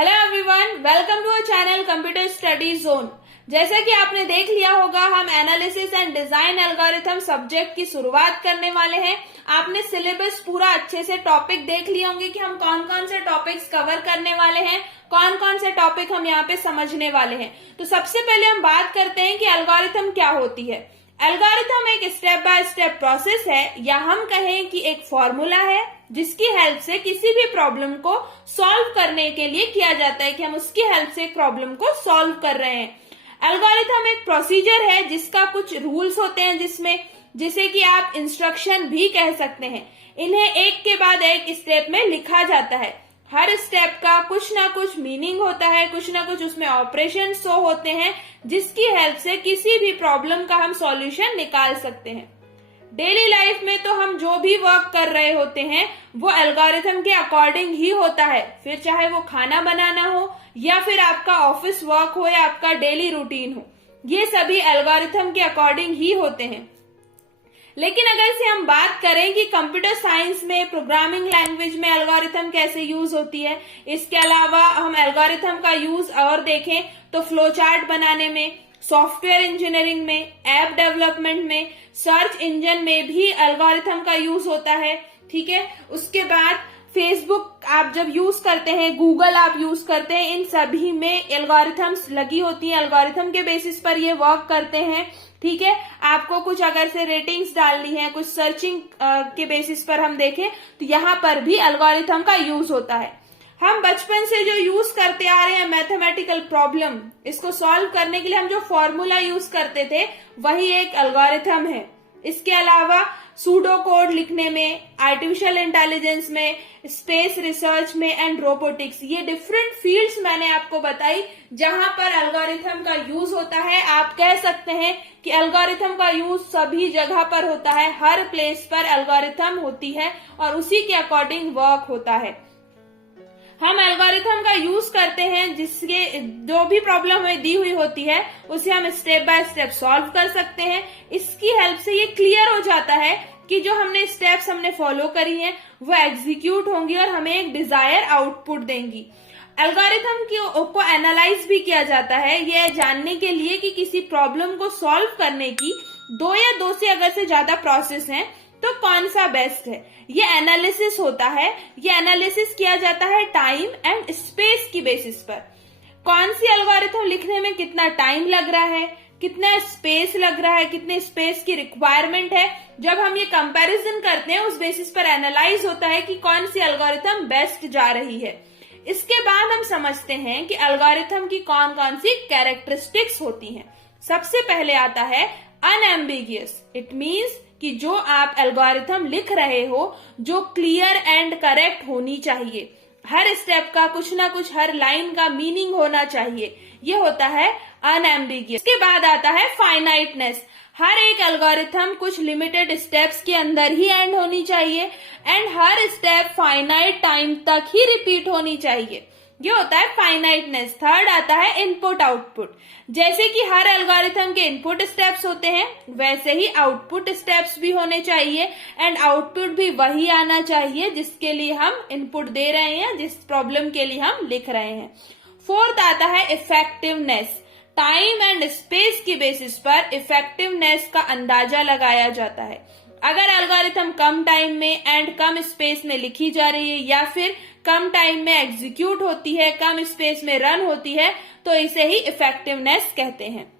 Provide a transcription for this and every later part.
Hello everyone, welcome to our channel computer study zone. जैसा कि आपने देख लिया होगा, हम analysis and design algorithm subject की शुरुआत करने वाले हैं। आपने सिलेबस पूरा अच्छे से टॉपिक देख लिए होंगे कि हम कौन कौन से टॉपिक्स कवर करने वाले हैं, कौन कौन से टॉपिक हम यहाँ पे समझने वाले हैं। तो सबसे पहले हम बात करते हैं कि एल्गोरिथम क्या होती है। एल्गोरिथम एक स्टेप बाय स्टेप प्रोसेस है, या हम कहें कि एक फॉर्मूला है जिसकी हेल्प से किसी भी प्रॉब्लम को सॉल्व करने के लिए किया जाता है कि हम उसकी हेल्प से एक प्रॉब्लम को सॉल्व कर रहे हैं। एल्गोरिथम एक प्रोसीजर है जिसका कुछ रूल्स होते हैं, जिसे कि आप इंस्ट्रक्शन भी कह सकते हैं। इन्हें एक के बाद एक स्टेप में लिखा जाता है। हर स्टेप का कुछ ना कुछ मीनिंग होता है, कुछ ना कुछ उसमें ऑपरेशन शो होते हैं जिसकी हेल्प से किसी भी प्रॉब्लम का हम सॉल्यूशन निकाल सकते हैं। डेली लाइफ में तो हम जो भी वर्क कर रहे होते हैं वो एल्गोरिथम के अकॉर्डिंग ही होता है, फिर चाहे वो खाना बनाना हो या फिर आपका ऑफिस वर्क हो या आपका डेली रूटीन हो, ये सभी एल्गोरिथम के अकॉर्डिंग ही होते हैं। लेकिन अगर से हम बात करें कि कंप्यूटर साइंस में प्रोग्रामिंग लैंग्वेज में एल्गोरिथम कैसे यूज होती है, इसके अलावा हम एल्गोरिथम का यूज और देखें तो फ्लो चार्ट बनाने में, सॉफ्टवेयर इंजीनियरिंग में, ऐप डेवलपमेंट में, सर्च इंजन में भी एल्गोरिथम का यूज होता है। ठीक है, उसके बाद फेसबुक आप जब यूज करते हैं, गूगल आप यूज करते हैं, इन सभी में एल्गोरिथम्स लगी होती हैं। एल्गोरिथम के बेसिस पर ये वर्क करते हैं। ठीक है, आपको कुछ अगर से रेटिंग्स डालनी है, कुछ सर्चिंग के बेसिस पर हम देखें तो यहाँ पर भी एल्गोरिथम का यूज होता है। हम बचपन से जो यूज करते आ रहे हैं मैथमेटिकल प्रॉब्लम, इसको सॉल्व करने के लिए हम जो फॉर्मूला यूज करते थे वही एक एल्गोरिथम है। इसके अलावा सूडो कोड लिखने में, आर्टिफिशियल इंटेलिजेंस में, स्पेस रिसर्च में एंड रोबोटिक्स, ये डिफरेंट फील्ड्स मैंने आपको बताई जहां पर एल्गोरिथम का यूज होता है। आप कह सकते हैं कि एल्गोरिथम का यूज सभी जगह पर होता है, हर प्लेस पर एल्गोरिथम होती है और उसी के अकॉर्डिंग वर्क होता है। हम एल्गोरिथम का यूज करते हैं जिसके जो भी प्रॉब्लम हमें दी हुई होती है उसे हम स्टेप बाय स्टेप सॉल्व कर सकते हैं। इसकी हेल्प से ये क्लियर हो जाता है कि जो हमने स्टेप्स हमने फॉलो करी हैं वो एग्जीक्यूट होंगी और हमें एक डिजायर आउटपुट देंगी। एल्गोरिथम को एनालाइज भी किया जाता है ये जानने के लिए कि किसी प्रॉब्लम को सॉल्व करने की दो या दो से अगर से ज्यादा प्रोसेस हैं तो कौन सा बेस्ट है। ये एनालिसिस होता है। ये एनालिसिस किया जाता है टाइम एंड स्पेस की बेसिस पर। कौन सी एल्गोरिथम लिखने में कितना टाइम लग रहा है, कितना स्पेस लग रहा है, कितने स्पेस की रिक्वायरमेंट है, जब हम ये कंपैरिजन करते हैं उस बेसिस पर एनालाइज होता है कि कौन सी एल्गोरिथम बेस्ट जा रही है। इसके बाद हम समझते हैं कि एल्गोरिथम की कौन कौन सी कैरेक्टरिस्टिक्स होती हैं। सबसे पहले आता है अनएम्बिगियस। इट मीन्स कि जो आप एल्गोरिथम लिख रहे हो जो क्लियर एंड करेक्ट होनी चाहिए। हर स्टेप का कुछ ना कुछ, हर लाइन का मीनिंग होना चाहिए। ये होता है अनएम्बिगियस। इसके बाद आता है फाइनाइटनेस। हर एक एल्गोरिथम कुछ लिमिटेड स्टेप्स के अंदर ही एंड होनी चाहिए and her step finite time तक ही रिपीट होनी चाहिए। ये होता है फाइनाइटनेस। थर्ड आता है इनपुट आउटपुट। जैसे कि हर एल्गोरिथम के इनपुट स्टेप्स होते हैं वैसे ही आउटपुट स्टेप्स भी होने चाहिए एंड आउटपुट भी वही आना चाहिए जिसके लिए हम इनपुट दे रहे हैं, जिस प्रॉब्लम के लिए हम लिख रहे हैं। फोर्थ आता है इफेक्टिवनेस। टाइम एंड स्पेस की बेसिस पर इफेक्टिवनेस का अंदाजा लगाया जाता है। अगर एल्गोरिथम कम टाइम में एंड कम स्पेस में लिखी जा रही है या फिर कम टाइम में एग्जीक्यूट होती है, कम स्पेस में रन होती है, तो इसे ही इफेक्टिवनेस कहते हैं।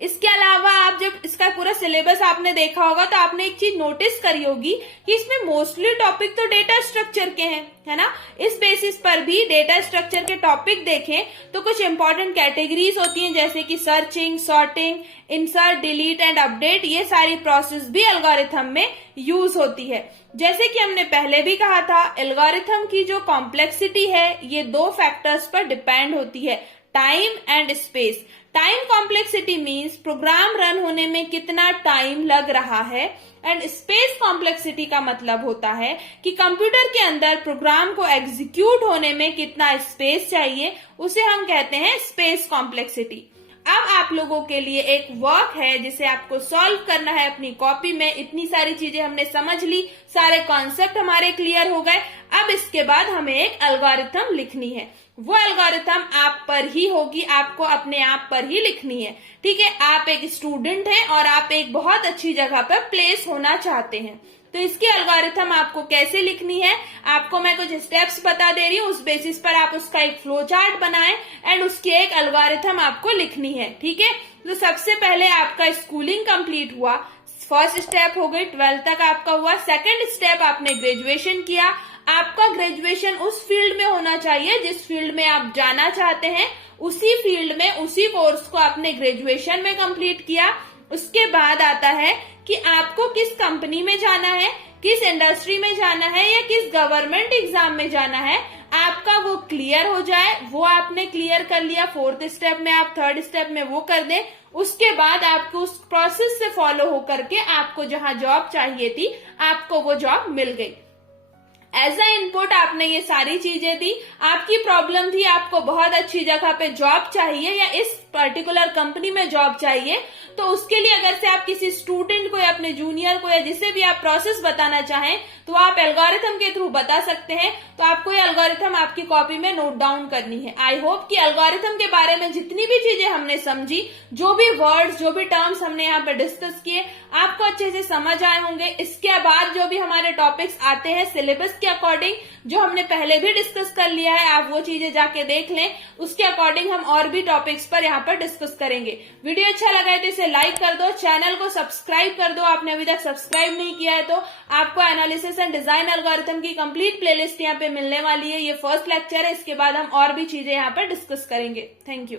इसके अलावा आप जब इसका पूरा सिलेबस आपने देखा होगा तो आपने एक चीज नोटिस करी होगी कि इसमें मोस्टली टॉपिक तो डेटा स्ट्रक्चर के हैं, है ना। इस बेसिस पर भी डेटा स्ट्रक्चर के टॉपिक देखें तो कुछ इंपॉर्टेंट कैटेगरीज होती हैं जैसे कि searching, sorting, insert, delete and update. ये सारी प्रोसेस भी एल्गोरिथम में यूज होती है। जैसे कि हमने पहले भी कहा था, एल्गोरिथम की जो कॉम्प्लेक्सिटी है ये दो फैक्टर्स पर डिपेंड होती है, time and space. Time complexity means program run होने में कितना टाइम लग रहा है एंड स्पेस कॉम्प्लेक्सिटी का मतलब होता है कि कंप्यूटर के अंदर प्रोग्राम को एग्जीक्यूट होने में कितना स्पेस चाहिए, उसे हम कहते हैं स्पेस कॉम्प्लेक्सिटी। अब आप लोगों के लिए एक वर्क है जिसे आपको सॉल्व करना है अपनी कॉपी में। इतनी सारी चीजें हमने समझ ली, सारे कॉन्सेप्ट हमारे क्लियर हो गए। अब इसके बाद हमें एक एल्गोरिथम लिखनी है। वो एल्गोरिथम आप पर ही होगी, आपको अपने आप पर ही लिखनी है। ठीक है, आप एक स्टूडेंट हैं और आप एक बहुत अच्छी जगह पर प्लेस होना चाहते हैं, तो इसकी एल्गोरिथम आपको कैसे लिखनी है, आपको मैं कुछ स्टेप्स बता दे रही हूँ। उस बेसिस पर आप उसका एक फ्लो चार्ट बनाएं एंड उसकी एक एल्गोरिथम आपको लिखनी है। ठीक है, तो सबसे पहले आपका स्कूलिंग कंप्लीट हुआ, फर्स्ट स्टेप हो गई, 12th तक आपका हुआ। सेकंड स्टेप, आपने ग्रेजुएशन किया। आपका ग्रेजुएशन उस फील्ड में होना चाहिए जिस फील्ड में आप जाना चाहते हैं, उसी फील्ड में उसी कोर्स को आपने ग्रेजुएशन में कंप्लीट किया। उसके बाद आता है कि आपको किस कंपनी में जाना है, किस इंडस्ट्री में जाना है या किस गवर्नमेंट एग्जाम में जाना है, आपका वो क्लियर हो जाए। वो आपने क्लियर कर लिया, फोर्थ स्टेप में आप थर्ड स्टेप में वो कर दें। उसके बाद आपको उस प्रोसेस से फॉलो होकर के आपको जहां जॉब चाहिए थी, आपको वो जॉब मिल गई। एज अ इनपुट आपने ये सारी चीजें दी। आपकी प्रॉब्लम थी आपको बहुत अच्छी जगह पे जॉब चाहिए या इस पर्टिकुलर कंपनी में जॉब चाहिए, तो उसके लिए अगर से आप किसी स्टूडेंट को या अपने जूनियर को या जिसे भी आप प्रोसेस बताना चाहें तो आप एल्गोरिथम के थ्रू बता सकते हैं। तो आपको ये एल्गोरिथम आपकी कॉपी में नोट डाउन करनी है। आई होप कि एल्गोरिथम के बारे में जितनी भी चीजें हमने समझी, जो भी वर्ड्स, जो भी टर्म्स हमने यहाँ पे डिस्कस किए, आपको अच्छे से समझ आए होंगे। इसके बाद जो भी हमारे टॉपिक्स आते हैं सिलेबस के अकॉर्डिंग, जो हमने पहले भी डिस्कस कर लिया है, आप वो चीजें जाके देख लें। उसके अकॉर्डिंग हम और भी टॉपिक्स पर यहाँ पर डिस्कस करेंगे। वीडियो अच्छा लगा है तो इसे लाइक कर दो, चैनल को सब्सक्राइब कर दो। आपने अभी तक सब्सक्राइब नहीं किया है तो आपको एनालिसिस एंड डिजाइन एल्गोरिथम की कंप्लीट प्लेलिस्ट यहाँ पे मिलने वाली है। ये फर्स्ट लेक्चर है, इसके बाद हम और भी चीजें यहाँ पर डिस्कस करेंगे। Thank you.